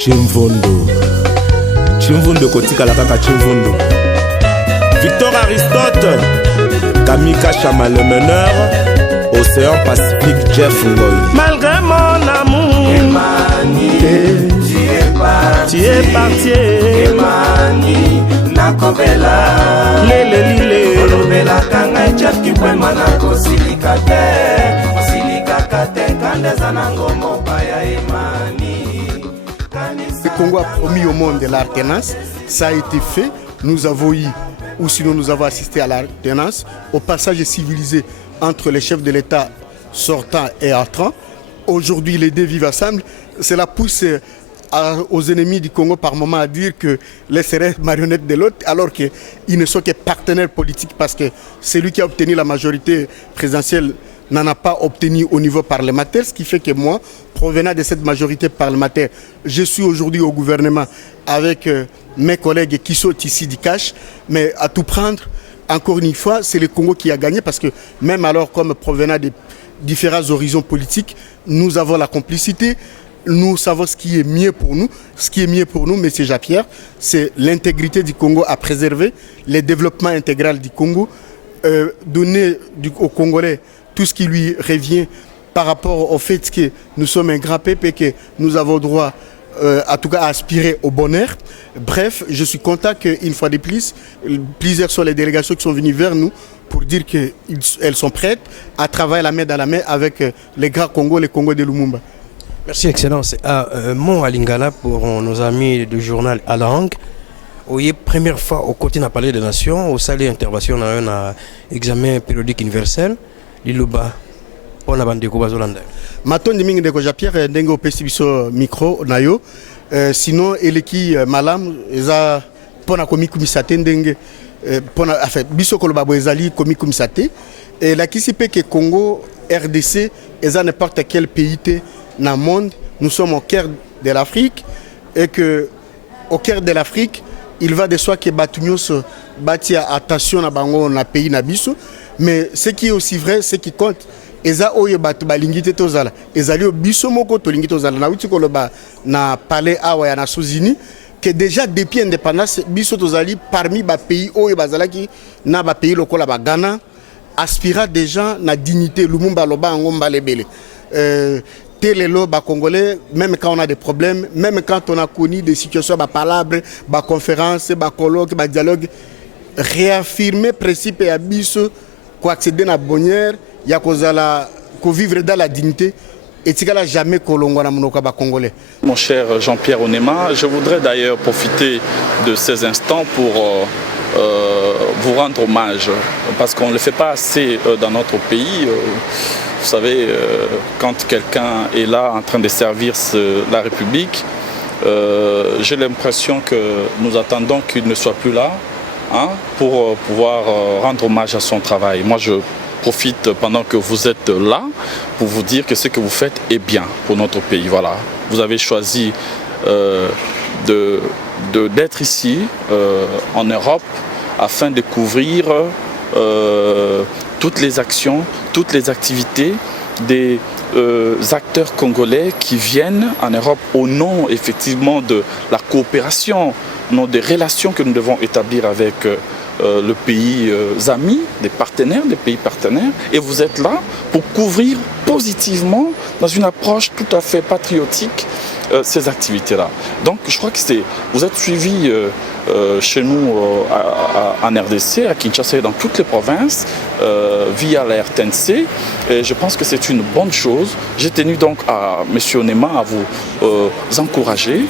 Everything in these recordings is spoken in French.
Chimvundo kotikala kaka Chimvundo. Victor Aristote, Kamika Chama le meneur, Océan Pacifique Jeff Ngoy. Malgré mon amour, Emani, tu es parti. Emani, nakobela, lele, kolobela kanga Jeff Kipwema nako silikate, silikate kande zanango mopaya Emani. Le Congo a promis au monde l'alternance, ça a été fait. Nous avons eu, ou sinon nous avons assisté à l'alternance, au passage civilisé entre les chefs de l'État sortants et entrants. Aujourd'hui, les deux vivent ensemble. Cela pousse aux ennemis du Congo par moment à dire que les seraient marionnettes de l'autre, alors qu'ils ne sont que partenaires politiques parce que celui qui a obtenu la majorité présidentielle n'en a pas obtenu au niveau parlementaire, ce qui fait que moi, provenant de cette majorité parlementaire, je suis aujourd'hui au gouvernement avec mes collègues qui sont ici du cash, mais à tout prendre, encore une fois, c'est le Congo qui a gagné parce que même alors comme provenant de différents horizons politiques, nous avons la complicité, nous savons ce qui est mieux pour nous. Ce qui est mieux pour nous, M. Japierre, c'est l'intégrité du Congo à préserver, le développement intégral du Congo, donner aux Congolais tout ce qui lui revient par rapport au fait que nous sommes un grand peuple et que nous avons droit en tout cas à aspirer au bonheur. Bref, je suis content qu'une fois de plus, plusieurs sont les délégations qui sont venues vers nous pour dire qu'elles sont prêtes à travailler la main dans la main avec les grands Congo, les Congo de Lumumba. Merci, Excellence. Un mot à Lingala pour nos amis du journal à la langue. Oui, première fois au côté de la Palais des Nations, au salle d'intervention dans un examen périodique universel. Liluba, pour la bande de Kobazolanda. Maton de Ming de Japierre, dengo pesi biso micro nayo. Sinon, eleki malam, eza pona komi kumisate ndenge pona en fait biso koloba boezali komi kumisate. Et la qui sipe que Congo, RDC, eza n'importe quel pays dans le monde, nous sommes au cœur de l'Afrique et que au cœur de l'Afrique, il va de soi que Batunyos bâtit attention à bango na pays na biso. Mais ce qui est aussi vrai, ce qui compte, eza oyo batu balingite tozala, ezali o biso moko tolingite tozala na uti koloba na palais awa ya Nations Unies que déjà depuis indépendance biso tozali parmi ba pays oyo bazalaki na ba pays lokola ba Ghana aspira déjà na dignité Lumumba loba ngomba lebele. Télélo, bas congolais, même quand on a des problèmes, même quand on a connu des situations, bas palabres, bas conférences, bas colloques, bas dialogues, réaffirmer principe et abysse, quoi accéder à la bonheur, il y a qu'au vivre dans la dignité, et tu n'as jamais colongo na monoka bas congolais. Mon cher Jean-Pierre Onema, je voudrais d'ailleurs profiter de ces instants pour vous rendre hommage, parce qu'on ne le fait pas assez dans notre pays. Vous savez, quand quelqu'un est là en train de servir la République, j'ai l'impression que nous attendons qu'il ne soit plus là pour pouvoir rendre hommage à son travail. Moi, je profite pendant que vous êtes là pour vous dire que ce que vous faites est bien pour notre pays. Voilà. Vous avez choisi d'être ici, en Europe, afin de couvrir toutes les actions, toutes les activités des acteurs congolais qui viennent en Europe au nom effectivement de la coopération, au nom des relations que nous devons établir avec le pays amis, des pays partenaires. Et vous êtes là pour couvrir positivement, dans une approche tout à fait patriotique, ces activités-là. Donc je crois que vous êtes suivis chez nous en RDC, à Kinshasa et dans toutes les provinces, via la RTNC. Et je pense que c'est une bonne chose. J'ai tenu donc à M. Onema à vous encourager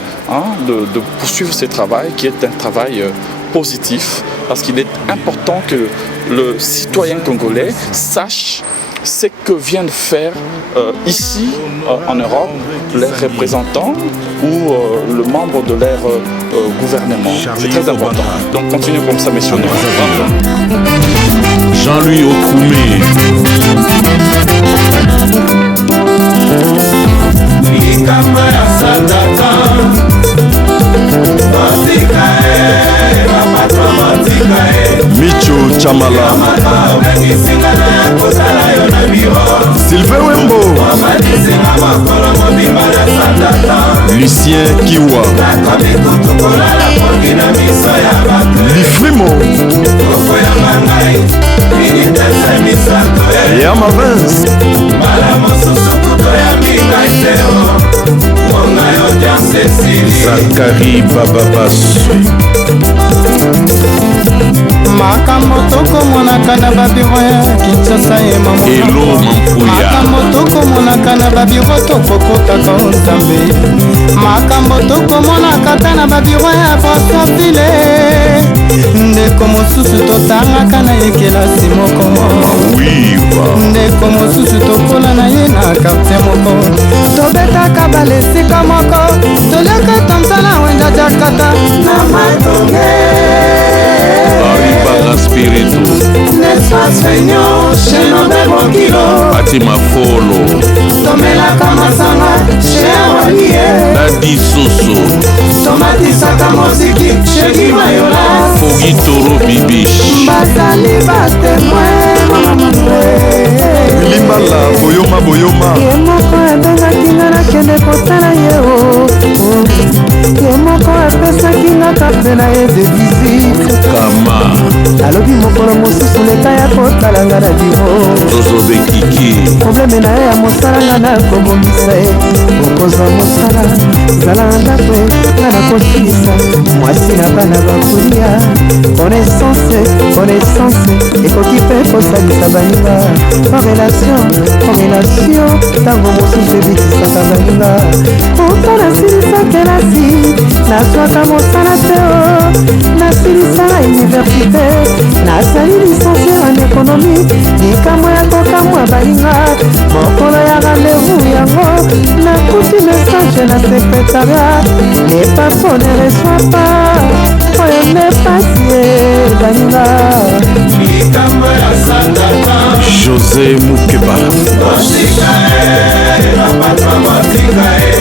de poursuivre ce travail qui est un travail positif, parce qu'il est important que le citoyen congolais sache ce que viennent faire ici en Europe les représentants ou le membre de leur gouvernement. C'est très important. Donc continuez comme ça, messieurs. Jean-Louis Okoumé. Micho Chamala, Sylvain Wembo, Lucie Lucien Kiwa Lifrimo Yama Vince Zakari Bababasui makambo tokomonaka na babiro ya kinshasa ye makambo tokomonaka na babiro tokokotaka nzambe makambo tokomonaka ta na babiro ya brazzaville ndeko mosusu totangaka na ye kelasi moko ndeko mosusu tokola na ye na kartier moko tobetaka balesika moko toliaka tamsala wenda jakata na matonge Arriba Spirito L'espace réunion chez nos bébés kilo Fatima Folo Tomelaka masanga chez Awalie Nadi Soso Tomatisaka moziki chez Gimayola Fogi Toro Bibish Basali batemoin mama mwe Limala Boyoma Boyoma Ye moko ebengaki nga nakende kotala ye ye moko apesaki nga kape na ye de visite Kama alobi mokolo mosusu leka ya kotala nga na biro Zozobe Kiki probleme na ye ya mosala nga na kobongisa ye okozwa mosala zala na ndako nga na kosilisa mwasi na bana bakolia connaissance ekoki mpe kosalisa baninga korelation ntango mosusu ebitisaka baninga ota nasilisa kelasi nazwaka mosala te nasilisa na université nasali licencier en économie likambo ya kokamwa baninga mokolo ya rendez-vous yango nakuti message na secrétariat les patrons ne reçoit pas oyo nepasie baninga likambo ya sandaka José Moukeba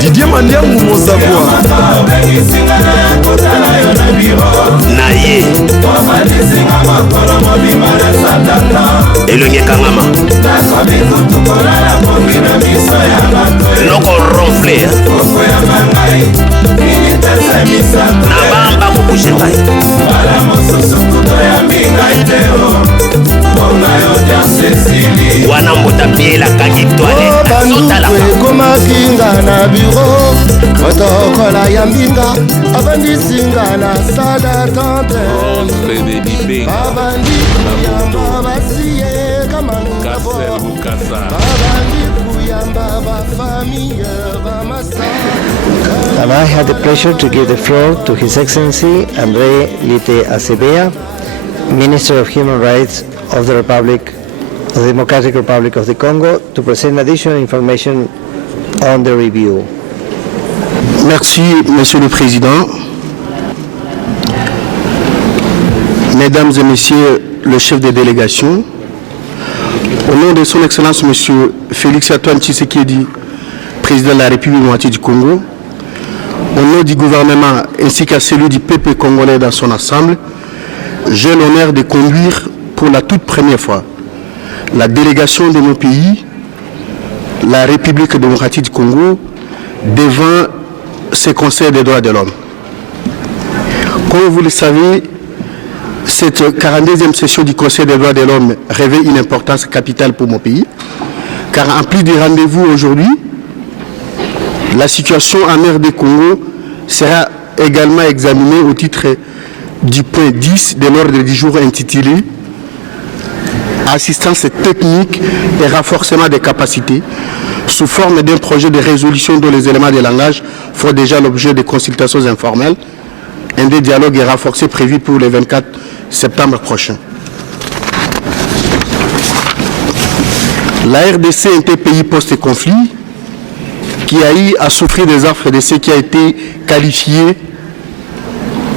Didier Mandiangu Mozabwa Naye Elonye Kangama Loko ronfle Nabamba kukushengai wana mbota biela kaki toilette banduku ekomakinga na biro motokola ya mbinga abandisinga na sala tante babandi kuyamba basiye kamangabo babandi kuyamba bafamiye bamasa. And I had the pleasure to give the floor to His Excellency André Lite Acebea, Minister of Human Rights of the Democratic Republic of the Congo, to present additional information on the review. Merci, Monsieur le Président. Mesdames et Messieurs, le chef des délégations, au nom de Son Excellence Monsieur Félix Antoine Tshisekedi, Président de la République démocratique du Congo, au nom du gouvernement ainsi qu'à celui du peuple congolais dans son ensemble, j'ai l'honneur de conduire pour la toute première fois la délégation de mon pays, la République démocratique du Congo, devant ce Conseil des droits de l'homme. Comme vous le savez, cette 42e session du Conseil des droits de l'homme revêt une importance capitale pour mon pays, car en plus du rendez-vous aujourd'hui, la situation en RD Congo sera également examinée au titre du point 10 de l'ordre du jour intitulé Assistance technique et renforcement des capacités sous forme d'un projet de résolution dont les éléments de langage font déjà l'objet de consultations informelles. Un des dialogues est renforcé prévu pour le 24 septembre prochain. La RDC est un pays post-conflit qui a eu à souffrir des affres de ce qui a été qualifié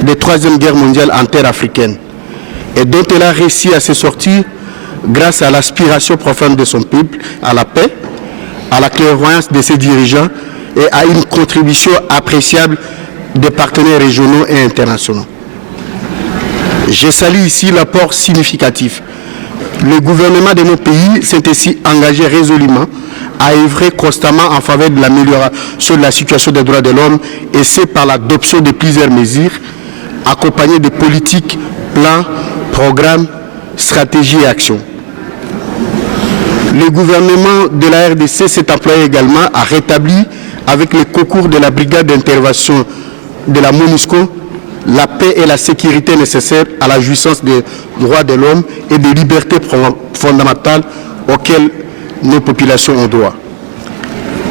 de troisième guerre mondiale en terre africaine et dont elle a réussi à se sortir grâce à l'aspiration profonde de son peuple à la paix, à la clairvoyance de ses dirigeants et à une contribution appréciable des partenaires régionaux et internationaux. Je salue ici l'apport significatif Le gouvernement de mon pays s'est ainsi engagé résolument à œuvrer constamment en faveur de l'amélioration de la situation des droits de l'homme, et c'est par l'adoption de plusieurs mesures accompagnées de politiques, plans, programmes, stratégies et actions. Le gouvernement de la RDC s'est employé également à rétablir, avec le concours de la brigade d'intervention de la MONUSCO, la paix et la sécurité nécessaires à la jouissance des droits de l'homme et des libertés fondamentales auxquelles nos populations ont droit.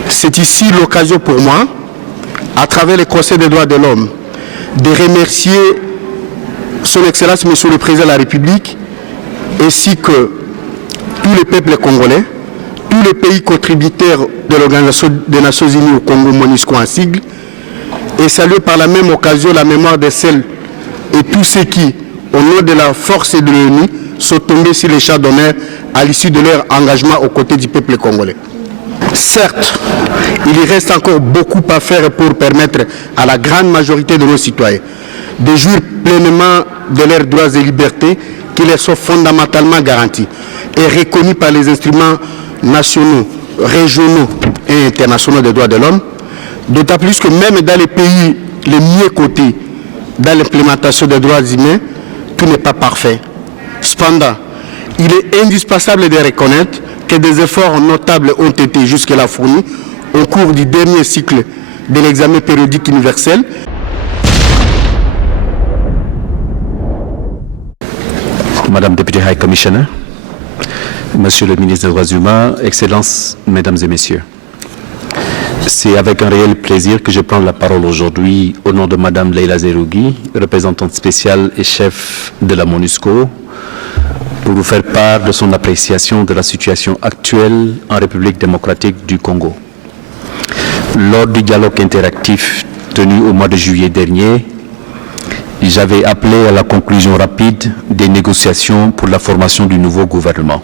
C'est ici l'occasion pour moi, à travers le Conseil des droits de l'homme, de remercier Son Excellence Monsieur le Président de la République, ainsi que tous les peuples congolais, tous les pays contributeurs de l'Organisation des Nations Unies au Congo, MONUSCO en sigle, et saluer par la même occasion la mémoire de celles et tous ceux qui, au nom de la force et de l'ONU, sont tombés sur les champs d'honneur à l'issue de leur engagement aux côtés du peuple congolais. Certes, il reste encore beaucoup à faire pour permettre à la grande majorité de nos citoyens de jouir pleinement de leurs droits et libertés qui leur sont fondamentalement garantis et reconnus par les instruments nationaux, régionaux et internationaux des droits de l'homme, d'autant plus que même dans les pays les mieux cotés dans l'implémentation des droits humains, tout n'est pas parfait. Cependant, il est indispensable de reconnaître que des efforts notables ont été jusque-là fournis au cours du dernier cycle de l'examen périodique universel. Madame Deputy High Commissioner, Monsieur le ministre des Droits humains, Excellences, Mesdames et Messieurs, c'est avec un réel plaisir que je prends la parole aujourd'hui au nom de Madame Leila Zerougui, représentante spéciale et chef de la MONUSCO, pour vous faire part de son appréciation de la situation actuelle en République démocratique du Congo. Lors du dialogue interactif tenu au mois de juillet dernier, j'avais appelé à la conclusion rapide des négociations pour la formation du nouveau gouvernement,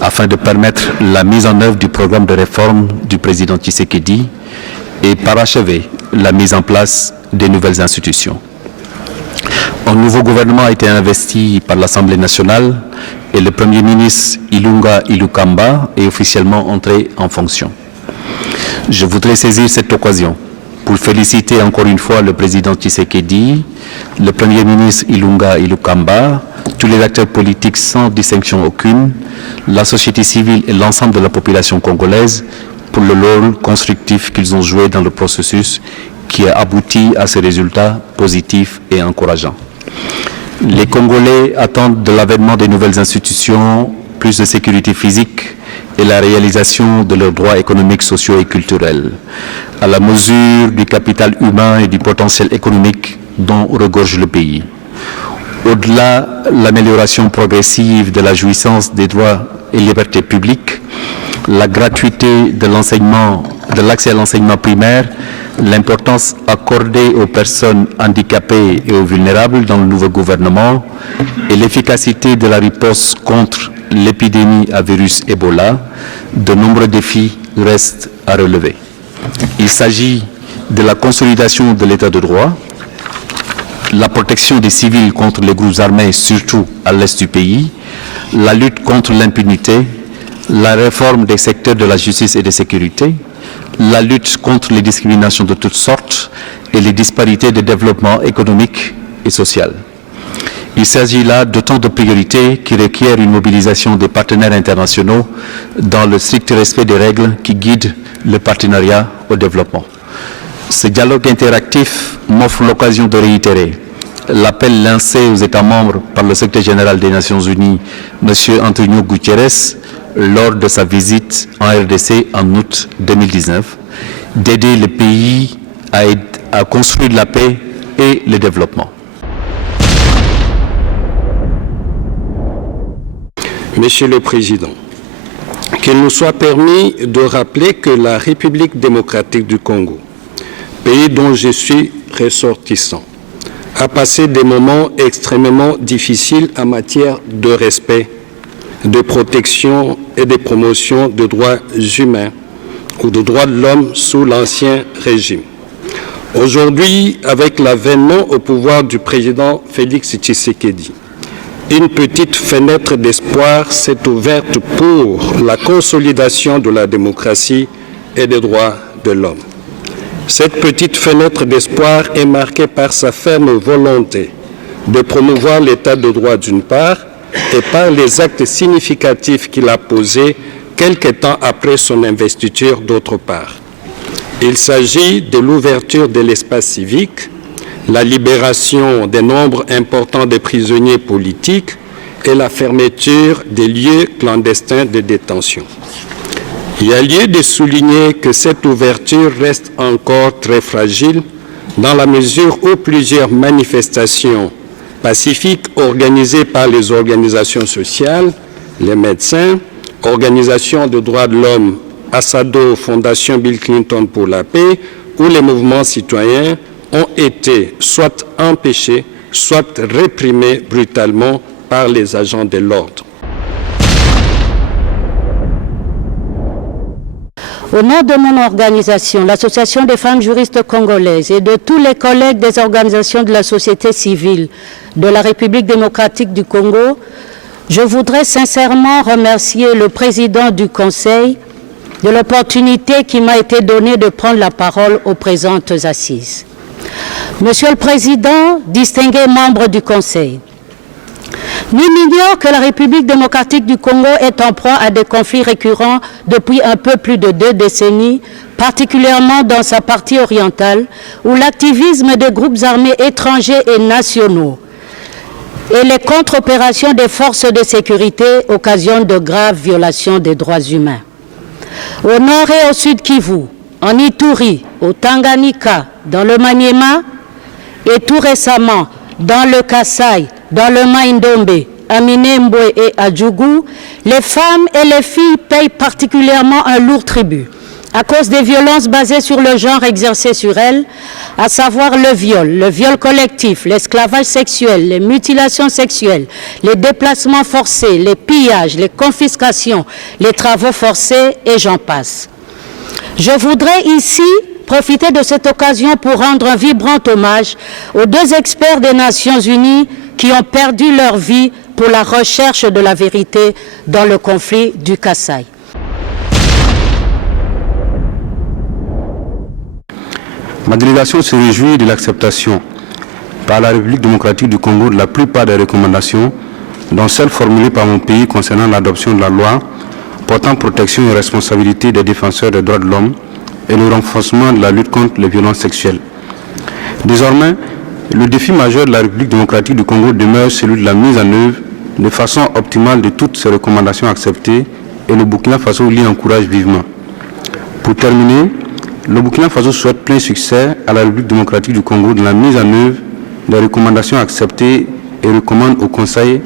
afin de permettre la mise en œuvre du programme de réforme du président Tshisekedi et parachever la mise en place des nouvelles institutions. Un nouveau gouvernement a été investi par l'Assemblée nationale et le Premier ministre Ilunga Ilukamba est officiellement entré en fonction. Je voudrais saisir cette occasion pour féliciter encore une fois le président Tshisekedi, le Premier ministre Ilunga Ilukamba, tous les acteurs politiques sans distinction aucune, la société civile et l'ensemble de la population congolaise pour le rôle constructif qu'ils ont joué dans le processus qui a abouti à ces résultats positifs et encourageants. Les Congolais attendent de l'avènement des nouvelles institutions plus de sécurité physique et la réalisation de leurs droits économiques, sociaux et culturels, à la mesure du capital humain et du potentiel économique dont regorge le pays. Au-delà, l'amélioration progressive de la jouissance des droits et libertés publiques, la gratuité de l'enseignement, de l'accès à l'enseignement primaire, l'importance accordée aux personnes handicapées et aux vulnérables dans le nouveau gouvernement et l'efficacité de la riposte contre l'épidémie à virus Ebola, de nombreux défis restent à relever. Il s'agit de la consolidation de l'état de droit, la protection des civils contre les groupes armés, surtout à l'est du pays, la lutte contre l'impunité, la réforme des secteurs de la justice et de sécurité, la lutte contre les discriminations de toutes sortes et les disparités de développement économique et social. Il s'agit là d'autant de priorités qui requièrent une mobilisation des partenaires internationaux dans le strict respect des règles qui guident le partenariat au développement. Ce dialogue interactif m'offre l'occasion de réitérer l'appel lancé aux États membres par le secrétaire général des Nations Unies, M. Antonio Guterres, lors de sa visite en RDC en août 2019, d'aider le pays à construire la paix et le développement. Monsieur le Président, qu'il nous soit permis de rappeler que la République démocratique du Congo, pays dont je suis ressortissant, a passé des moments extrêmement difficiles en matière de respect, de protection et de promotion des droits humains ou des droits de l'homme sous l'ancien régime. Aujourd'hui, avec l'avènement au pouvoir du président Félix Tshisekedi, une petite fenêtre d'espoir s'est ouverte pour la consolidation de la démocratie et des droits de l'homme. Cette petite fenêtre d'espoir est marquée par sa ferme volonté de promouvoir l'état de droit d'une part et par les actes significatifs qu'il a posés quelque temps après son investiture d'autre part. Il s'agit de l'ouverture de l'espace civique, la libération des nombres importants de prisonniers politiques et la fermeture des lieux clandestins de détention. Il y a lieu de souligner que cette ouverture reste encore très fragile dans la mesure où plusieurs manifestations pacifiques organisées par les organisations sociales, les médecins, organisations de droits de l'homme, Assado, Fondation Bill Clinton pour la paix ou les mouvements citoyens ont été soit empêchés, soit réprimés brutalement par les agents de l'ordre. Au nom de mon organisation, l'Association des femmes juristes congolaises et de tous les collègues des organisations de la société civile de la République démocratique du Congo, je voudrais sincèrement remercier le président du Conseil de l'opportunité qui m'a été donnée de prendre la parole aux présentes assises. Monsieur le Président, distingués membres du Conseil, nul n'ignore que la République démocratique du Congo est en proie à des conflits récurrents depuis un peu plus de 2 décennies, particulièrement dans sa partie orientale, où l'activisme des groupes armés étrangers et nationaux et les contre-opérations des forces de sécurité occasionnent de graves violations des droits humains. Au nord et au sud Kivu, en Ituri, au Tanganyika, dans le Maniema et tout récemment dans le Kasaï, dans le Maïndombe, à Minembwe et à Djougou, les femmes et les filles payent particulièrement un lourd tribut à cause des violences basées sur le genre exercées sur elles, à savoir le viol collectif, l'esclavage sexuel, les mutilations sexuelles, les déplacements forcés, les pillages, les confiscations, les travaux forcés et j'en passe. Je voudrais ici profiter de cette occasion pour rendre un vibrant hommage aux 2 experts des Nations Unies qui ont perdu leur vie pour la recherche de la vérité dans le conflit du Kasaï. Ma délégation se réjouit de l'acceptation par la République démocratique du Congo de la plupart des recommandations, dont celles formulées par mon pays concernant l'adoption de la loi portant protection et responsabilité des défenseurs des droits de l'homme et le renforcement de la lutte contre les violences sexuelles. Désormais, le défi majeur de la République démocratique du Congo demeure celui de la mise en œuvre de façon optimale de toutes ces recommandations acceptées et le Burkina Faso l'y encourage vivement. Pour terminer, le Burkina Faso souhaite plein succès à la République démocratique du Congo dans la mise en œuvre des recommandations acceptées et recommande au Conseil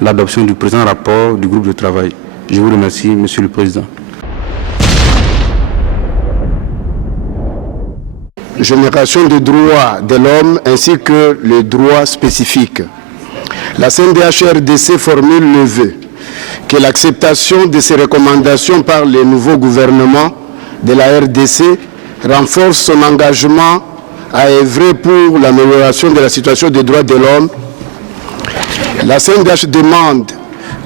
l'adoption du présent rapport du groupe de travail. Je vous remercie, Monsieur le Président. Génération des droits de l'homme ainsi que les droits spécifiques. La CNDH-RDC formule le vœu que l'acceptation de ces recommandations par les nouveaux gouvernements de la RDC renforce son engagement à œuvrer pour l'amélioration de la situation des droits de l'homme. La CNDH demande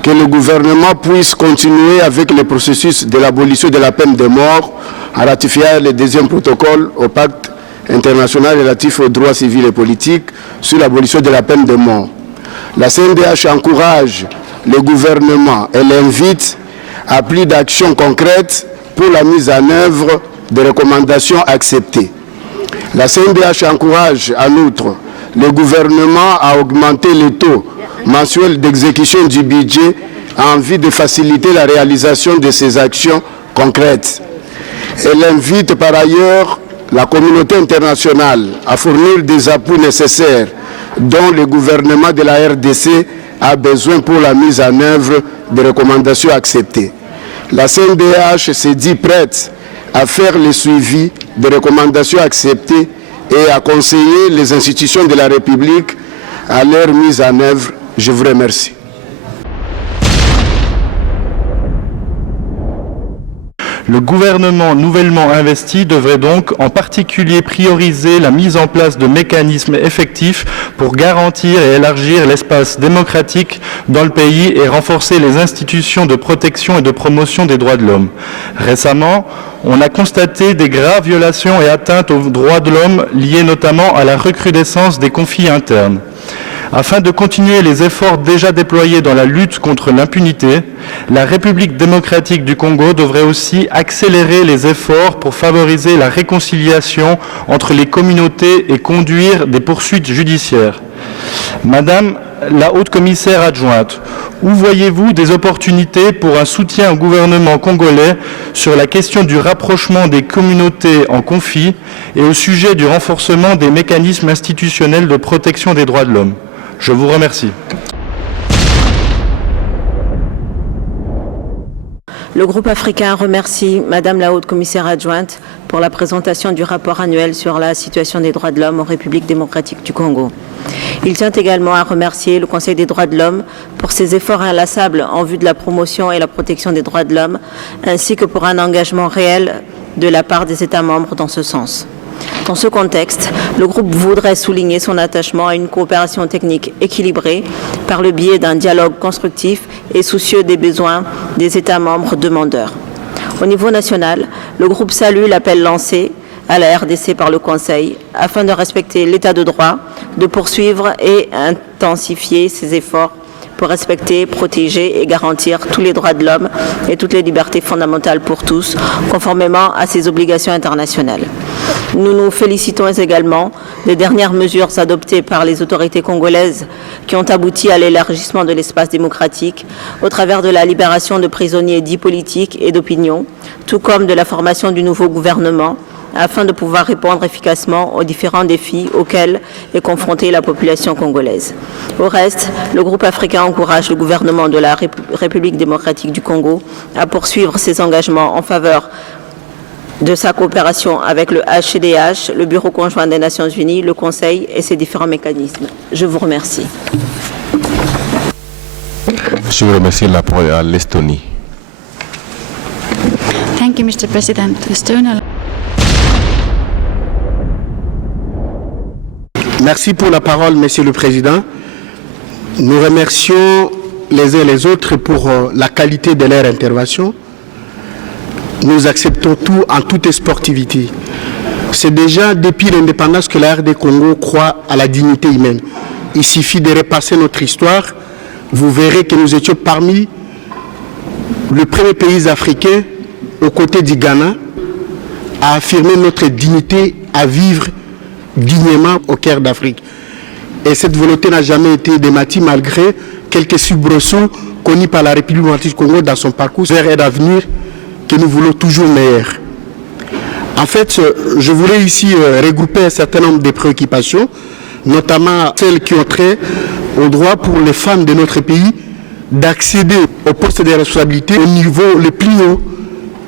que le gouvernement puisse continuer avec le processus de l'abolition de la peine de mort en ratifiant le 2e protocole au pacte international relatif aux droits civils et politiques sur l'abolition de la peine de mort. La CNDH encourage le gouvernement et l'invite à plus d'actions concrètes pour la mise en œuvre des recommandations acceptées. La CNDH encourage en outre le gouvernement à augmenter le taux mensuel d'exécution du budget en vue de faciliter la réalisation de ces actions concrètes. Elle invite par ailleurs la communauté internationale à fournir des appuis nécessaires dont le gouvernement de la RDC a besoin pour la mise en œuvre des recommandations acceptées. La CNDH se dit prête à faire le suivi des recommandations acceptées et à conseiller les institutions de la République à leur mise en œuvre. Je vous remercie. Le gouvernement nouvellement investi devrait donc en particulier prioriser la mise en place de mécanismes effectifs pour garantir et élargir l'espace démocratique dans le pays et renforcer les institutions de protection et de promotion des droits de l'homme. Récemment, on a constaté des graves violations et atteintes aux droits de l'homme liées notamment à la recrudescence des conflits internes. Afin de continuer les efforts déjà déployés dans la lutte contre l'impunité, la République démocratique du Congo devrait aussi accélérer les efforts pour favoriser la réconciliation entre les communautés et conduire des poursuites judiciaires. Madame la haute commissaire adjointe, où voyez-vous des opportunités pour un soutien au gouvernement congolais sur la question du rapprochement des communautés en conflit et au sujet du renforcement des mécanismes institutionnels de protection des droits de l'homme? Je vous remercie. Le groupe africain remercie Madame la haute commissaire adjointe pour la présentation du rapport annuel sur la situation des droits de l'homme en République démocratique du Congo. Il tient également à remercier le Conseil des droits de l'homme pour ses efforts inlassables en vue de la promotion et la protection des droits de l'homme, ainsi que pour un engagement réel de la part des États membres dans ce sens. Dans ce contexte, le groupe voudrait souligner son attachement à une coopération technique équilibrée par le biais d'un dialogue constructif et soucieux des besoins des États membres demandeurs. Au niveau national, le groupe salue l'appel lancé à la RDC par le Conseil afin de respecter l'état de droit, de poursuivre et intensifier ses efforts pour respecter, protéger et garantir tous les droits de l'homme et toutes les libertés fondamentales pour tous, conformément à ses obligations internationales. Nous nous félicitons également des dernières mesures adoptées par les autorités congolaises qui ont abouti à l'élargissement de l'espace démocratique au travers de la libération de prisonniers dits politiques et d'opinion, tout comme de la formation du nouveau gouvernement, afin de pouvoir répondre efficacement aux différents défis auxquels est confrontée la population congolaise. Au reste, le groupe africain encourage le gouvernement de la République démocratique du Congo à poursuivre ses engagements en faveur de sa coopération avec le HCDH, le Bureau conjoint des Nations Unies, le Conseil et ses différents mécanismes. Je vous remercie. Je vous remercie. La parole à l'Estonie. Thank you, Mr. President. Estonia. Merci pour la parole, Monsieur le Président. Nous remercions les uns et les autres pour la qualité de leur intervention. Nous acceptons tout en toute sportivité. C'est déjà depuis l'indépendance que la RD Congo croit à la dignité humaine. Il suffit de repasser notre histoire. Vous verrez que nous étions parmi le premier pays africain, aux côtés du Ghana, à affirmer notre dignité à vivre dignement au cœur d'Afrique. Et cette volonté n'a jamais été démentie malgré quelques soubresauts connus par la République démocratique du Congo dans son parcours vers un avenir que nous voulons toujours meilleur. En fait, je voulais ici regrouper un certain nombre de préoccupations, notamment celles qui ont trait au droit pour les femmes de notre pays d'accéder au poste de responsabilité au niveau le plus haut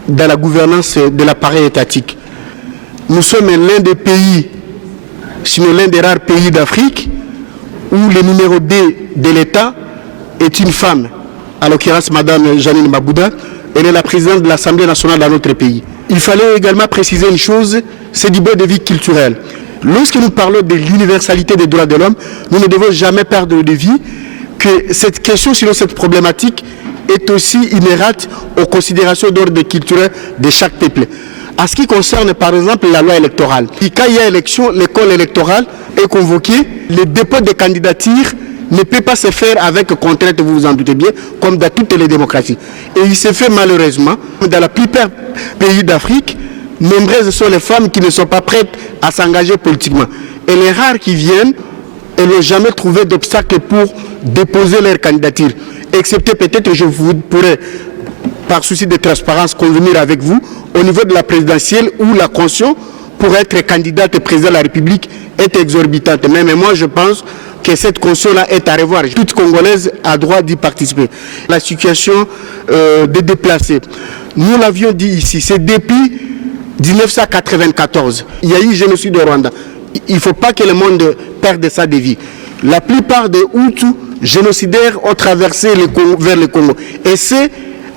dans la gouvernance de l'appareil étatique. Nous sommes l'un des pays, sinon l'un des rares pays d'Afrique où le numéro 2 de l'État est une femme, à l'occurrence Madame Janine Mabouda. Elle est la présidente de l'Assemblée nationale dans notre pays. Il fallait également préciser une chose, c'est du bon de vie culturel. Lorsque nous parlons de l'universalité des droits de l'homme, nous ne devons jamais perdre de vue que cette question, sinon cette problématique, est aussi inhérente aux considérations d'ordre culturel de chaque peuple. En ce qui concerne par exemple la loi électorale, quand il y a élection, l'école électorale est convoquée, le dépôt des candidatures ne peut pas se faire avec contrainte, vous vous en doutez bien, comme dans toutes les démocraties. Et il se fait malheureusement, dans la plupart des pays d'Afrique, nombreuses sont les femmes qui ne sont pas prêtes à s'engager politiquement. Et les rares qui viennent, elles n'ont jamais trouvé d'obstacle pour déposer leur candidature. Excepté peut-être, je vous pourrais, par souci de transparence, convenir avec vous, au niveau de la présidentielle, où la caution pour être candidate président de la République est exorbitante. Mais moi, je pense que cette caution-là est à revoir. Toute Congolaise a droit d'y participer. La situation des déplacés, nous l'avions dit ici, c'est depuis 1994. Il y a eu le génocide au Rwanda. Il ne faut pas que le monde perde ça de vie. La plupart des Hutus génocidaires ont traversé le Congo, vers le Congo. Et c'est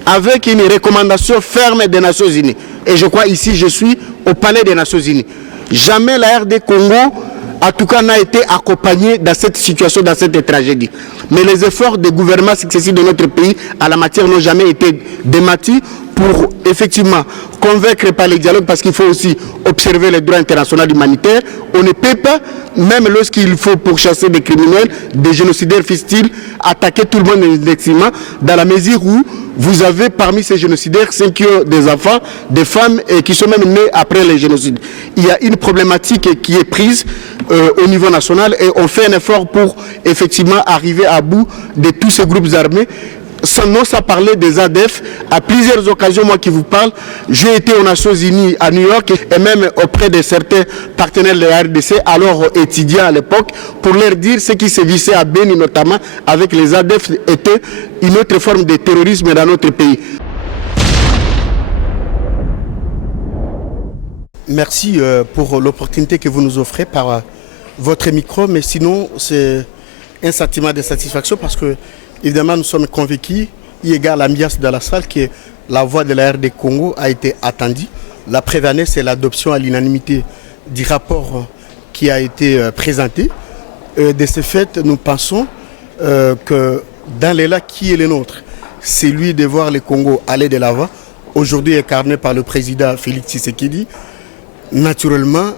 avec une recommandation ferme des Nations Unies. Et je crois ici, je suis au palais des Nations Unies. Jamais la RD Congo, en tout cas, n'a été accompagnée dans cette situation, dans cette tragédie. Mais les efforts des gouvernements successifs de notre pays à la matière n'ont jamais été démentis pour effectivement convaincre par le dialogue, parce qu'il faut aussi observer les droits internationaux humanitaires. On ne peut pas, même lorsqu'il faut pourchasser des criminels, des génocidaires fistils, attaquer tout le monde indéfiniment, dans la mesure où vous avez parmi ces génocidaires 5 qui ont des enfants, des femmes et qui sont même nés après les génocides. Il y a une problématique qui est prise au niveau national et on fait un effort pour effectivement arriver à bout de tous ces groupes armés. Sans parler des ADF, à plusieurs occasions, moi qui vous parle, j'ai été aux Nations Unies à New York et même auprès de certains partenaires de la RDC, alors étudiants à l'époque, pour leur dire ce qui se vissait à Beni notamment avec les ADF était une autre forme de terrorisme dans notre pays. Merci pour l'opportunité que vous nous offrez par votre micro, mais sinon c'est un sentiment de satisfaction parce que évidemment, nous sommes convaincus, il égale l'ambiance dans la salle, que la voix de la RD Congo a été attendue. La preuve année, c'est l'adoption à l'unanimité du rapport qui a été présenté. De ce fait, nous pensons que dans l'élan qui est le nôtre, c'est lui de voir le Congo aller de l'avant, aujourd'hui incarné par le président Félix Tshisekedi. Naturellement,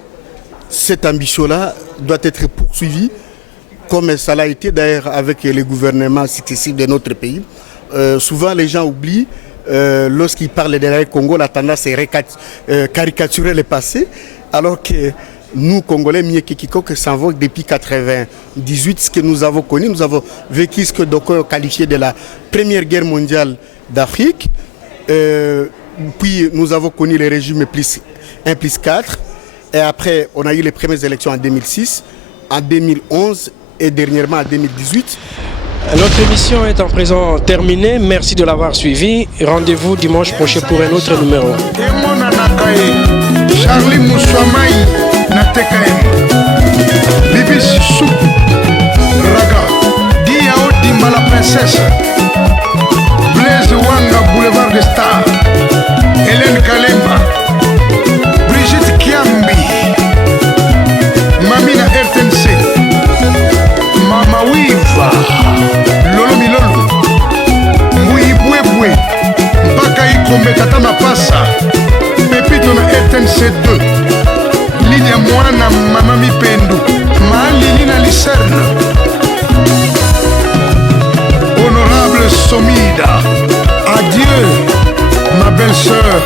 cette ambition-là doit être poursuivie, comme ça l'a été d'ailleurs avec les gouvernements successifs de notre pays. Souvent les gens oublient, lorsqu'ils parlent de la Congo, la tendance est caricaturer le passé, alors que nous, Congolais, mieux que quiconque, s'en depuis 1998, ce que nous avons connu, nous avons vécu ce que d'aucuns qualifié de la première guerre mondiale d'Afrique, puis nous avons connu les régimes 1+4, et après on a eu les premières élections en 2006, en 2011, et dernièrement en 2018. Notre émission est en présent terminée. Merci de l'avoir suivi. Rendez-vous dimanche prochain pour un autre numéro. Charlie Moussouamaï Natekaem Bibi Soup Raga Diao Dimba la princesse Blaise Wanga Boulevard des Stars Hélène Kalemba Brigitte Kiambi Mamina RTNC Mama Wiva Lolo Milolo Mbui Bwebwe Mpaka Ikombe Tata Mapasa Pepito na RTNC 2 Lidia Mwana Mama Mipendu Malili na Lucerne Honorable Somida Adieu ma belle-sœur